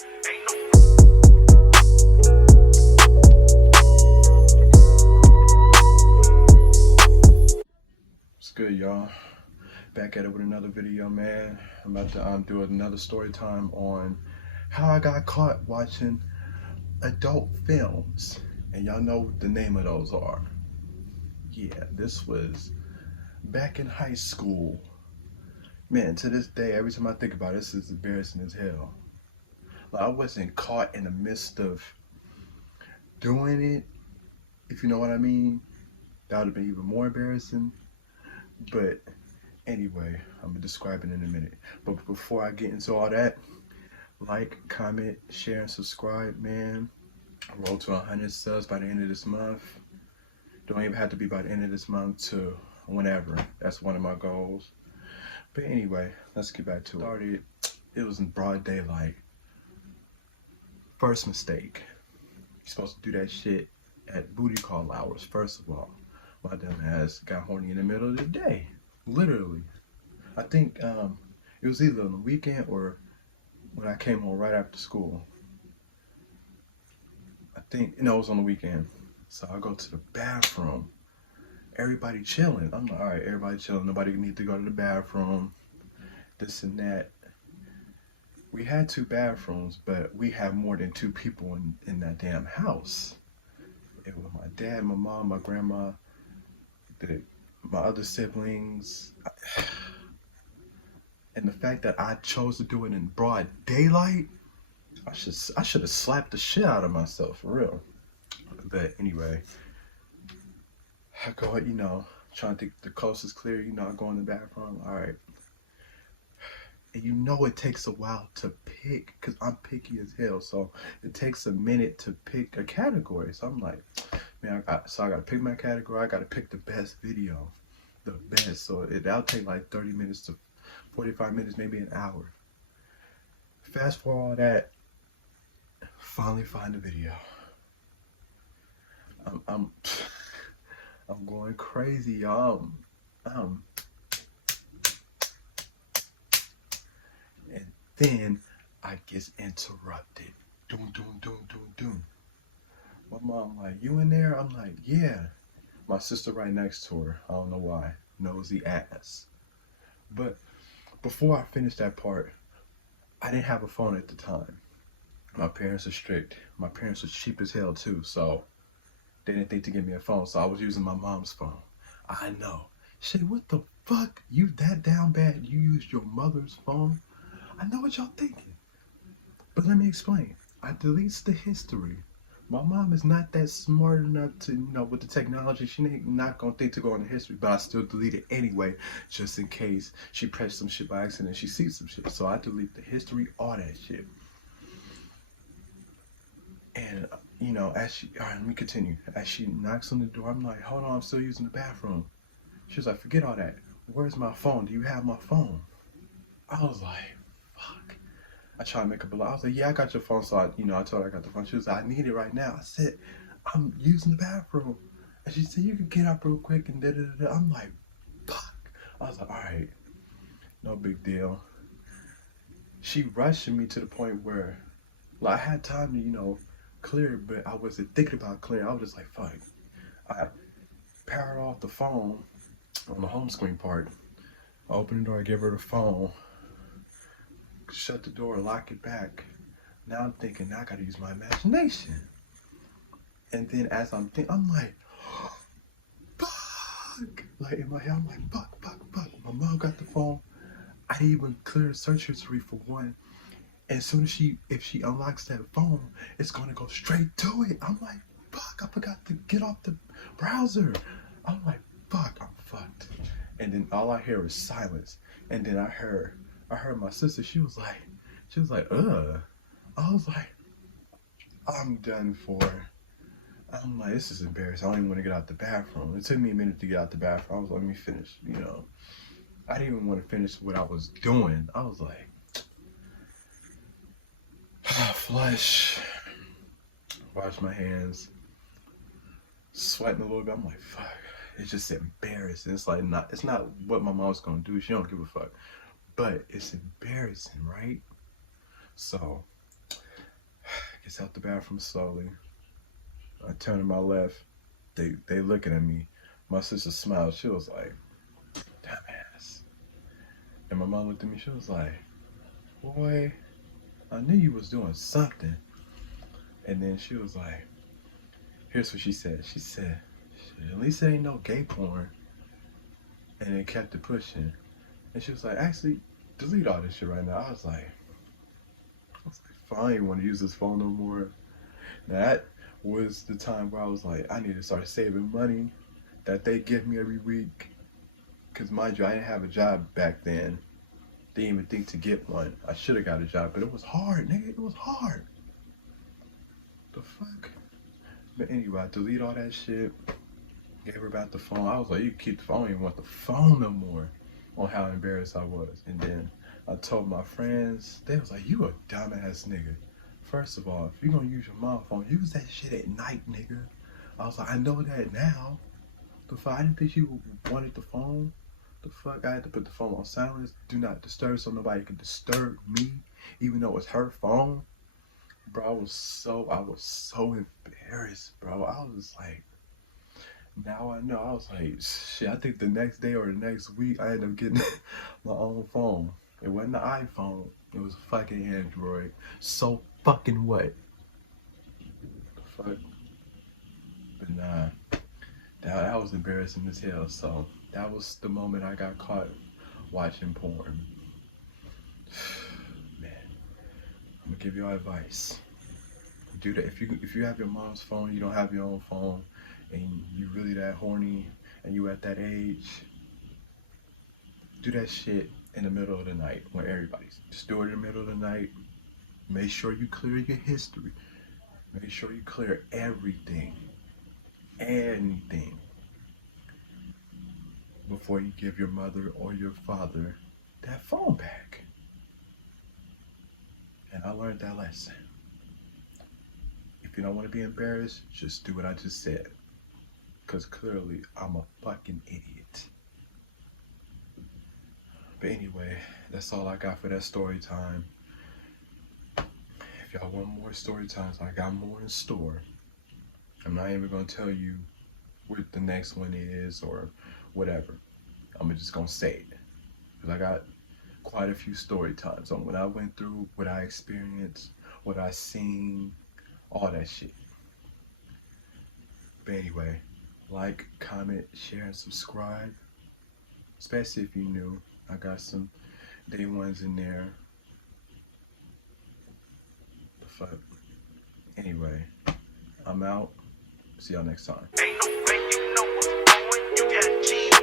What's good, y'all? Back at it with another video, man. I'm about to do another story time on how I got caught watching adult films. And y'all know what the name of those are. Yeah, this was back in high school. Man, to this day, every time I think about it, this is embarrassing as hell. Like, I wasn't caught in the midst of doing it, if you know what I mean. That would have been even more embarrassing. But anyway, I'm gonna describe it in a minute. But before I get into all that, like, comment, share, and subscribe, man. Roll to 100 subs by the end of this month. Don't even have to be by the end of this month to whenever. That's one of my goals. But anyway, let's get back to it. It was in broad daylight. First mistake. You're supposed to do that shit at booty call hours, first of all. My dumb ass got horny in the middle of the day. Literally. I think it was either on the weekend or when I came home right after school. I think, no, it was on the weekend. So I go to the bathroom. Everybody chilling. I'm like, all right, everybody chilling. Nobody need to go to the bathroom. This and that. We had 2 bathrooms, but we had more than 2 people in that damn house. It was my dad, my mom, my grandma, my other siblings. And the fact that I chose to do it in broad daylight, I should have slapped the shit out of myself, for real. But anyway, I go, trying to think the coast is clear, I go in the bathroom, all right. And it takes a while to pick, because I'm picky as hell, so it takes a minute to pick a category. So I'm like, man, I got to pick my category, I got to pick the best video, the best. So that'll take like 30 minutes to 45 minutes, maybe an hour. Fast forward all that, finally find the video. I'm going crazy, y'all. And then I get interrupted. Doom, doom, doom, doom, doom. My mom like, you in there? I'm like, yeah. My sister right next to her. I don't know why. Nosy ass. But before I finish that part, I didn't have a phone at the time. My parents are strict. My parents are cheap as hell too, so they didn't think to give me a phone, so I was using my mom's phone. I know. Shit, what the fuck? You that down bad? You used your mother's phone? I know what y'all thinking. But let me explain. I deletes the history. My mom is not that smart enough to, with the technology, she ain't not gonna think to go in the history, but I still delete it anyway, just in case she pressed some shit by accident and she sees some shit. So I delete the history, all that shit. And, as she, all right, let me continue. As she knocks on the door, I'm like, hold on, I'm still using the bathroom. She was like, forget all that. Where's my phone? Do you have my phone? I was like, fuck. I tried to make up a lie. I was like, yeah, I got your phone. So I told her I got the phone. She was like, I need it right now. I said, I'm using the bathroom. And she said, you can get up real quick and da-da-da-da. I'm like, fuck. I was like, all right, no big deal. She rushed me to the point where, I had time to, clear, but I wasn't thinking about clearing. I was just like, fuck. I powered off the phone on the home screen part. I opened the door, I gave her the phone, shut the door, lock it back. Now I'm thinking, now I gotta use my imagination. And then as I'm thinking, I'm like, fuck. Like in my head, I'm like, fuck. My mom got the phone. I didn't even clear the search history for one. As soon as if she unlocks that phone, it's gonna go straight to it. I'm like, fuck, I forgot to get off the browser. I'm like, fuck, I'm fucked. And then all I hear is silence. And then I heard my sister, she was like, ugh. I was like, I'm done for. I'm like, this is embarrassing. I don't even want to get out the bathroom. It took me a minute to get out the bathroom. I was like, let me finish, I didn't even want to finish what I was doing. I was like, flush, wash my hands, sweating a little bit. I'm like, fuck, it's just embarrassing. It's like, it's not what my mom's gonna do. She don't give a fuck, but it's embarrassing, right? So gets out the bathroom slowly. I turn to my left. They looking at me. My sister smiled. She was like, dumbass. And my mom looked at me. She was like, boy, I knew you was doing something. And then she was like, here's what she said. She said, at least there ain't no gay porn. And it kept it pushing. And she was like, actually, delete all this shit right now. I was like, fine, I don't want to use this phone no more. Now that was the time where I was like, I need to start saving money that they give me every week. Cause mind you, I didn't have a job back then. Didn't even think to get one. I should have got a job, but it was hard, nigga. It was hard. The fuck? But anyway, I delete all that shit. Gave her back the phone. I was like, you can keep the phone. I don't even want the phone no more. On how embarrassed I was. And then I told my friends, they was like, you a dumbass nigga. First of all, if you're gonna use your mom phone, use that shit at night, nigga. I was like, I know that now. The fuck, I didn't think you wanted the phone. The fuck, I had to put the phone on silence. Do not disturb so nobody can disturb me, even though it's her phone. Bro, I was so embarrassed, bro. I was like, now I know. I was like, shit, I think the next day or the next week, I ended up getting my own phone. It wasn't an iPhone. It was a fucking Android. So fucking what? The fuck? But nah, that was embarrassing as hell. So that was the moment I got caught watching porn. Man, I'm gonna give y'all advice. Do that. If you have your mom's phone, you don't have your own phone, and you really that horny, and you at that age, do that shit in the middle of the night when everybody's. Just do it in the middle of the night. Make sure you clear your history. Make sure you clear everything. Anything. Before you give your mother or your father that phone back. And I learned that lesson. If you don't want to be embarrassed, just do what I just said. Because clearly, I'm a fucking idiot. But anyway, that's all I got for that story time. If y'all want more story times, I got more in store. I'm not even going to tell you what the next one is or whatever. I'm just going to say it. Because I got quite a few story times on what I went through, what I experienced, what I seen, all that shit. But anyway, like, comment, share, and subscribe. Especially if you're new. I got some day ones in there. The fuck. Anyway, I'm out. See y'all next time. Ain't no way you know what's going. You got G.